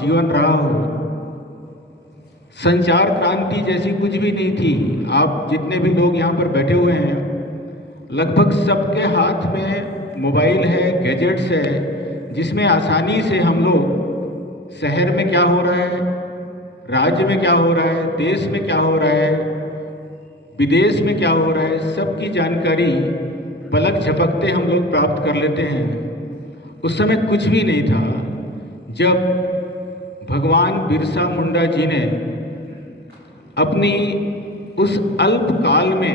जीवन रहा हो। संचार क्रांति जैसी कुछ भी नहीं थी। आप जितने भी लोग यहाँ पर बैठे हुए हैं, लगभग सबके हाथ में मोबाइल है, गैजेट्स है, जिसमें आसानी से हम लोग शहर में क्या हो रहा है, राज्य में क्या हो रहा है, देश में क्या हो रहा है, विदेश में क्या हो रहा है, सबकी जानकारी पलक झपकते हम लोग प्राप्त कर लेते हैं। उस समय कुछ भी नहीं था। जब भगवान बिरसा मुंडा जी ने अपनी उस अल्प काल में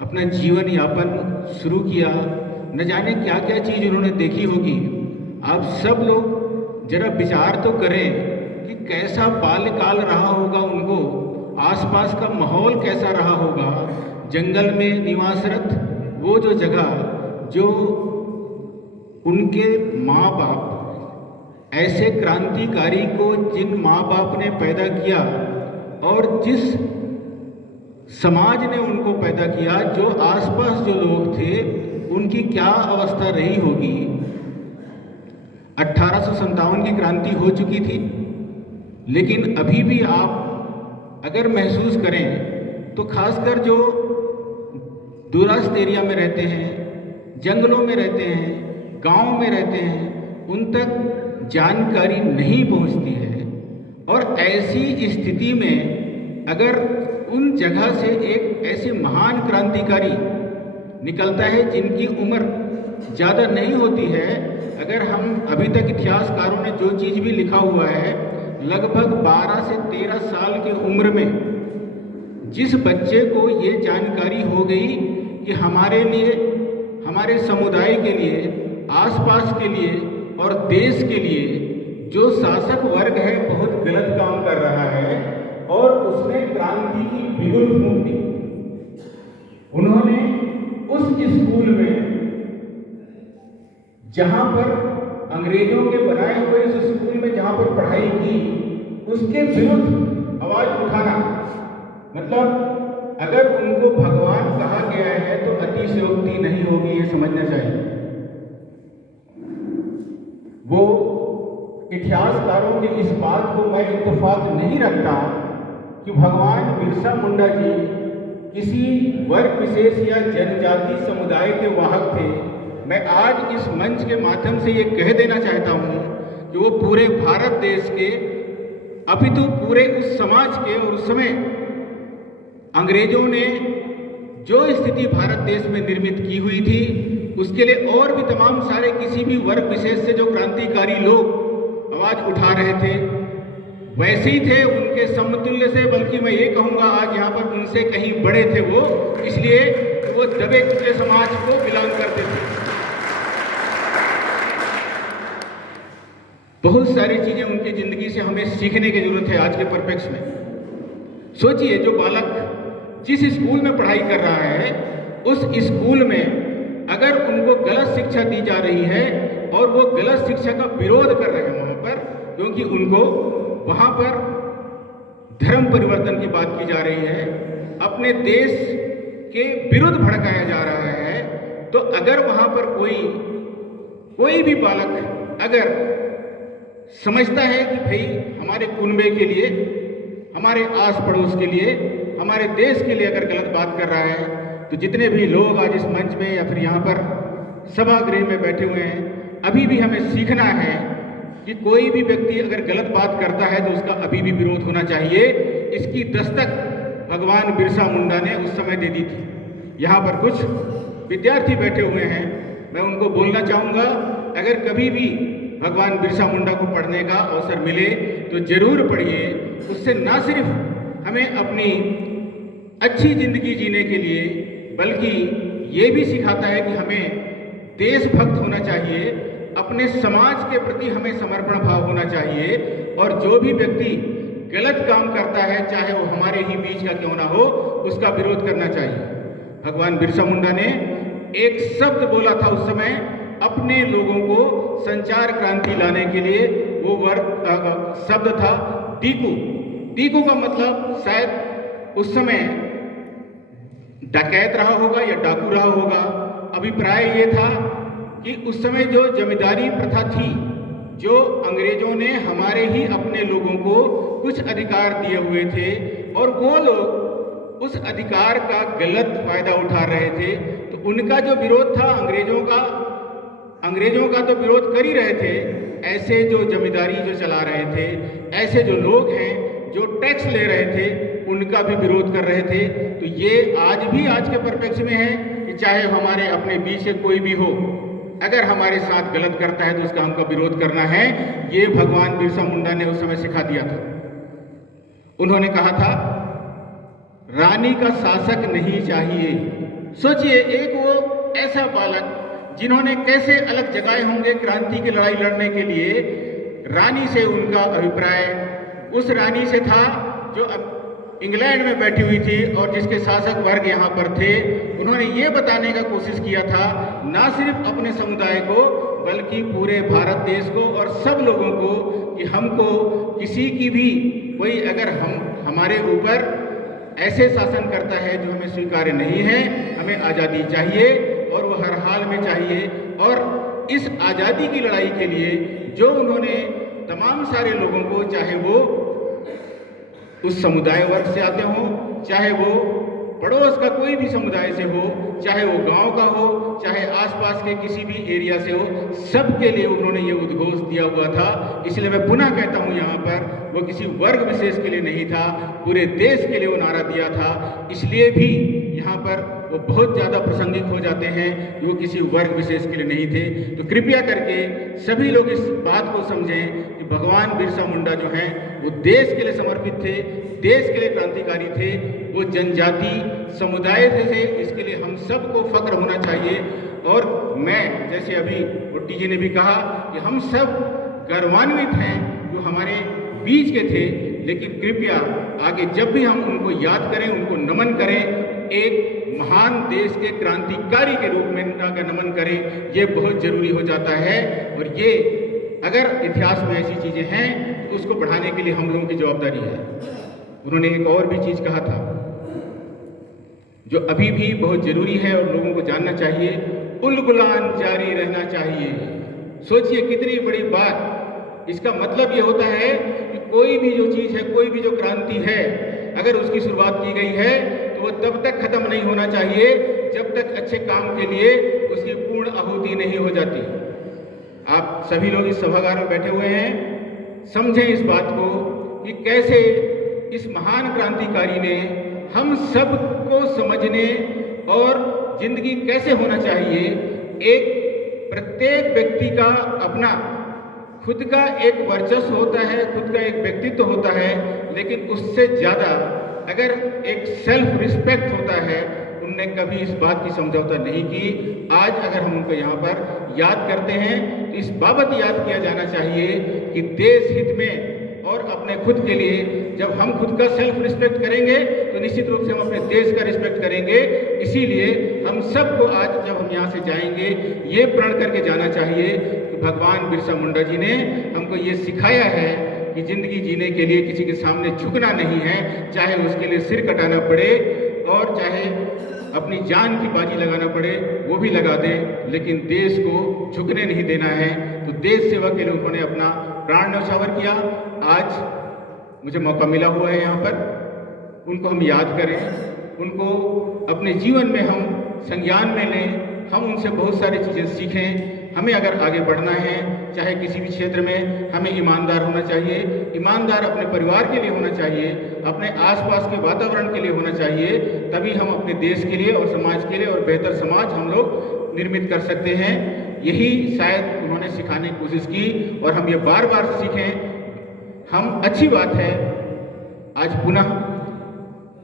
अपना जीवन यापन शुरू किया, न जाने क्या क्या चीज़ उन्होंने देखी होगी। आप सब लोग जरा विचार तो करें कि कैसा बाल्यकाल रहा होगा उनको, आसपास का माहौल कैसा रहा होगा, जंगल में निवासरत वो जो जगह, जो उनके माँ बाप, ऐसे क्रांतिकारी को जिन माँ बाप ने पैदा किया और जिस समाज ने उनको पैदा किया, जो आसपास जो लोग थे उनकी क्या अवस्था रही होगी। 1857 की क्रांति हो चुकी थी, लेकिन अभी भी आप अगर महसूस करें तो खासकर जो दूरस्थ एरिया में रहते हैं, जंगलों में रहते हैं, गांव में रहते हैं, उन तक जानकारी नहीं पहुंचती है। और ऐसी स्थिति में अगर उन जगह से एक ऐसे महान क्रांतिकारी निकलता है जिनकी उम्र ज़्यादा नहीं होती है, अगर हम अभी तक इतिहासकारों ने जो चीज़ भी लिखा हुआ है, लगभग 12 से 13 साल की उम्र में जिस बच्चे को ये जानकारी हो गई कि हमारे लिए, हमारे समुदाय के लिए, आसपास के लिए और देश के लिए जो शासक वर्ग है बहुत गलत काम कर रहा है, और उसने क्रांति की बिगुल फूंक दी। उन्होंने उस स्कूल में, जहां पर अंग्रेजों के बनाए हुए इस स्कूल में जहां पर पढ़ाई की, उसके विरुद्ध आवाज उठाना, मतलब अगर उनको भगवान कहा गया है तो अतिशयोक्ति नहीं होगी, ये समझना चाहिए। वो इतिहासकारों के इस बात को मैं इत्तेफाक नहीं रखता कि भगवान बिरसा मुंडा जी किसी वर्ग विशेष या जनजाति समुदाय के वाहक थे। मैं आज इस मंच के माध्यम से ये कह देना चाहता हूँ कि वो पूरे भारत देश के, अपितु पूरे उस समाज के, और उस समय अंग्रेजों ने जो स्थिति भारत देश में निर्मित की हुई थी, उसके लिए और भी तमाम सारे किसी भी वर्ग विशेष से जो क्रांतिकारी लोग आवाज उठा रहे थे, वैसे ही थे, उनके समतुल्य से, बल्कि मैं ये कहूँगा आज यहाँ पर उनसे कहीं बड़े थे वो, इसलिए वो दबे कुचले समाज को बिलोंग करते थे। बहुत सारी चीज़ें उनकी ज़िंदगी से हमें सीखने की जरूरत है आज के परिप्रेक्ष्य में। सोचिए, जो बालक जिस स्कूल में पढ़ाई कर रहा है, उस स्कूल में अगर उनको गलत शिक्षा दी जा रही है और वो गलत शिक्षा का विरोध कर रहे हैं वहाँ पर, क्योंकि उनको वहाँ पर धर्म परिवर्तन की बात की जा रही है, अपने देश के विरुद्ध भड़काया जा रहा है, तो अगर वहाँ पर कोई भी बालक अगर समझता है कि भाई हमारे कुनबे के लिए, हमारे आस पड़ोस के लिए, हमारे देश के लिए अगर गलत बात कर रहा है, तो जितने भी लोग आज इस मंच में या फिर यहाँ पर सभागृह में बैठे हुए हैं, अभी भी हमें सीखना है कि कोई भी व्यक्ति अगर गलत बात करता है तो उसका अभी भी विरोध होना चाहिए। इसकी दस्तक भगवान बिरसा मुंडा ने उस समय दे दी थी। यहाँ पर कुछ विद्यार्थी बैठे हुए हैं, मैं उनको बोलना चाहूँगा, अगर कभी भी भगवान बिरसा मुंडा को पढ़ने का अवसर मिले तो जरूर पढ़िए। उससे ना सिर्फ हमें अपनी अच्छी जिंदगी जीने के लिए, बल्कि ये भी सिखाता है कि हमें देशभक्त होना चाहिए, अपने समाज के प्रति हमें समर्पण भाव होना चाहिए, और जो भी व्यक्ति गलत काम करता है, चाहे वो हमारे ही बीच का क्यों ना हो, उसका विरोध करना चाहिए। भगवान बिरसा मुंडा ने एक शब्द बोला था उस समय अपने लोगों को संचार क्रांति लाने के लिए, वो शब्द था टीकू। टीकू का मतलब शायद उस समय डकैत रहा होगा या डाकू रहा होगा। अभिप्राय ये था कि उस समय जो जमींदारी प्रथा थी, जो अंग्रेजों ने हमारे ही अपने लोगों को कुछ अधिकार दिए हुए थे और वो लोग उस अधिकार का गलत फायदा उठा रहे थे, तो उनका जो विरोध था अंग्रेजों का तो विरोध कर ही रहे थे। ऐसे जो जमींदारी जो चला रहे थे, ऐसे जो लोग हैं जो टैक्स ले रहे थे, उनका भी विरोध कर रहे थे। तो ये आज भी आज के परिप्रेक्ष्य में है कि चाहे हमारे अपने बीच से कोई भी हो, अगर हमारे साथ गलत करता है तो उसका हमको विरोध करना है। ये भगवान बिरसा मुंडा ने उस समय सिखा दिया था। उन्होंने कहा था, रानी का शासक नहीं चाहिए। सोचिए, एक वो ऐसा बालक जिन्होंने कैसे अलग जगाए होंगे क्रांति की लड़ाई लड़ने के लिए। रानी से उनका अभिप्राय उस रानी से था जो इंग्लैंड में बैठी हुई थी और जिसके शासक वर्ग यहाँ पर थे। उन्होंने ये बताने का कोशिश किया था, ना सिर्फ अपने समुदाय को बल्कि पूरे भारत देश को और सब लोगों को, कि हमको किसी की भी कोई अगर हमारे ऊपर ऐसे शासन करता है जो हमें स्वीकार्य नहीं है, हमें आज़ादी चाहिए और वो हर हाल में चाहिए। और इस आज़ादी की लड़ाई के लिए जो उन्होंने तमाम सारे लोगों को, चाहे वो उस समुदाय वर्ग से आते हों, चाहे वो पड़ोस का कोई भी समुदाय से हो, चाहे वो गांव का हो, चाहे आसपास के किसी भी एरिया से हो, सबके लिए उन्होंने ये उद्घोष दिया हुआ था। इसलिए मैं पुनः कहता हूँ, यहाँ पर वो किसी वर्ग विशेष के लिए नहीं था, पूरे देश के लिए वो नारा दिया था। इसलिए भी यहाँ पर वो बहुत ज़्यादा प्रासंगिक हो जाते हैं, वो किसी वर्ग विशेष के लिए नहीं थे। तो कृपया करके सभी लोग इस बात को समझें कि भगवान बिरसा मुंडा जो हैं वो देश के लिए समर्पित थे, देश के लिए क्रांतिकारी थे, वो जनजाति समुदाय थे। इसके लिए हम सबको फक्र होना चाहिए। और मैं, जैसे अभी भुट्टी जी ने भी कहा, कि हम सब गर्वान्वित हैं जो हमारे बीच के थे। लेकिन कृपया आगे जब भी हम उनको याद करें, उनको नमन करें, एक महान देश के क्रांतिकारी के रूप में उनका नमन करें, ये बहुत जरूरी हो जाता है। और ये अगर इतिहास में ऐसी चीज़ें हैं तो उसको बढ़ाने के लिए हम लोगों की जवाबदारी है। उन्होंने एक और भी चीज़ कहा था जो अभी भी बहुत जरूरी है और लोगों को जानना चाहिए, उलगुलान जारी रहना चाहिए। सोचिए कितनी बड़ी बात। इसका मतलब ये होता है कि कोई भी जो चीज़ है, कोई भी जो क्रांति है, अगर उसकी शुरुआत की गई है तो वो तब तक खत्म नहीं होना चाहिए जब तक अच्छे काम के लिए उसकी पूर्ण आहुति नहीं हो जाती। आप सभी लोग इस सभागार में बैठे हुए हैं, समझें इस बात को कि कैसे इस महान क्रांतिकारी ने हम सब को समझने और जिंदगी कैसे होना चाहिए। एक प्रत्येक व्यक्ति का अपना खुद का एक वर्चस्व होता है, खुद का एक व्यक्तित्व होता है, लेकिन उससे ज़्यादा अगर एक सेल्फ रिस्पेक्ट होता है। उनने कभी इस बात की समझौता नहीं की। आज अगर हम उनको यहाँ पर याद करते हैं तो इस बाबत याद किया जाना चाहिए कि देश हित में और अपने खुद के लिए जब हम खुद का सेल्फ रिस्पेक्ट करेंगे तो निश्चित रूप से हम अपने देश का रिस्पेक्ट करेंगे। इसीलिए हम सबको आज जब हम यहाँ से जाएंगे ये प्रण करके जाना चाहिए कि भगवान बिरसा मुंडा जी ने हमको ये सिखाया है कि जिंदगी जीने के लिए किसी के सामने झुकना नहीं है, चाहे उसके लिए सिर कटाना पड़े और चाहे अपनी जान की बाजी लगाना पड़े वो भी लगा दे, लेकिन देश को झुकने नहीं देना है। तो देश सेवा के लिए उन्होंने अपना प्राण न्यौछावर किया। आज मुझे मौका मिला हुआ है यहाँ पर, उनको हम याद करें, उनको अपने जीवन में हम संज्ञान में लें, हम उनसे बहुत सारी चीज़ें सीखें। हमें अगर आगे बढ़ना है, चाहे किसी भी क्षेत्र में, हमें ईमानदार होना चाहिए। ईमानदार अपने परिवार के लिए होना चाहिए, अपने आसपास के वातावरण के लिए होना चाहिए, तभी हम अपने देश के लिए और समाज के लिए और बेहतर समाज हम लोग निर्मित कर सकते हैं। यही शायद उन्होंने सिखाने की कोशिश की और हम ये बार बार सीखें। हम अच्छी बात है आज पुनः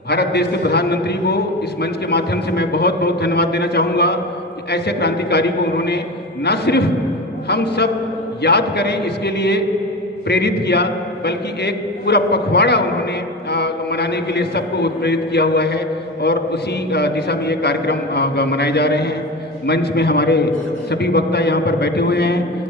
भारत देश के प्रधानमंत्री को इस मंच के माध्यम से मैं बहुत बहुत धन्यवाद देना चाहूँगा कि ऐसे क्रांतिकारी को उन्होंने न सिर्फ हम सब याद करें इसके लिए प्रेरित किया, बल्कि एक पूरा पखवाड़ा उन्होंने मनाने के लिए सबको उत्प्रेरित किया हुआ है और उसी दिशा में ये कार्यक्रम मनाए जा रहे हैं। मंच में हमारे सभी वक्ता यहाँ पर बैठे हुए हैं।